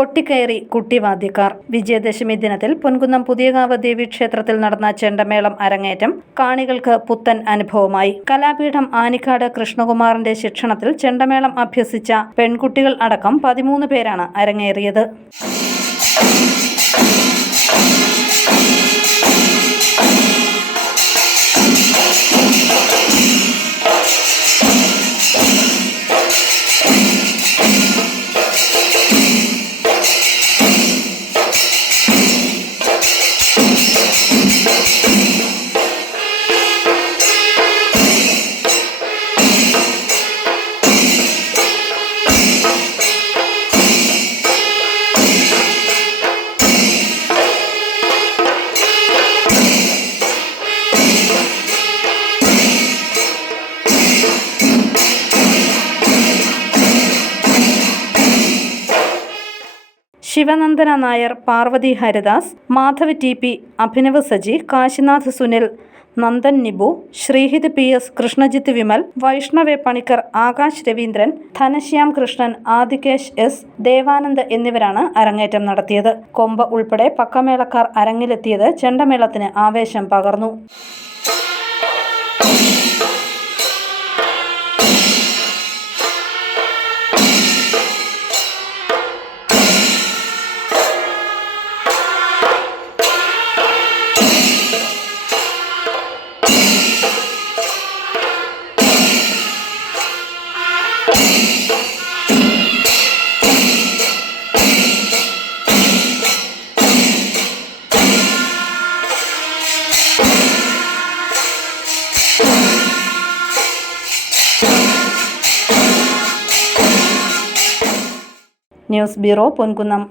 കൊട്ടിക്കയറി കുട്ടിവാദ്യക്കാർ. വിജയദശമി ദിനത്തിൽ പൊൻകുന്നം പുതിയകാവ് ദേവീക്ഷേത്രത്തിൽ നടന്ന ചെണ്ടമേളം അരങ്ങേറ്റം കാണികൾക്ക് പുത്തൻ അനുഭവമായി. കലാപീഠം ആനിക്കാട് കൃഷ്ണകുമാറിന്റെ ശിക്ഷണത്തിൽ ചെണ്ടമേളം അഭ്യസിച്ച പെൺകുട്ടികൾ അടക്കം 13 പേരാണ് അരങ്ങേറിയത്. Shivanandana Nair, Parvathi Haridas, Madhav TP, Abhinav Saji, Kashinath Sunil, Nandan Nibu, ശ്രീഹിത് PS, Krishnajith Vimal, വൈഷ്ണവെ Panicker, Akash Raveendran, Dhanashyam Krishnan, ആദികേശ് S, Devanand എന്നിവരാണ് അരങ്ങേറ്റം നടത്തിയത്. കൊമ്പ് ഉൾപ്പെടെ പക്കമേളക്കാർ അരങ്ങിലെത്തിയത് ചെണ്ടമേളത്തിന് ആവേശം പകർന്നു. News bureau, Ponkunnam.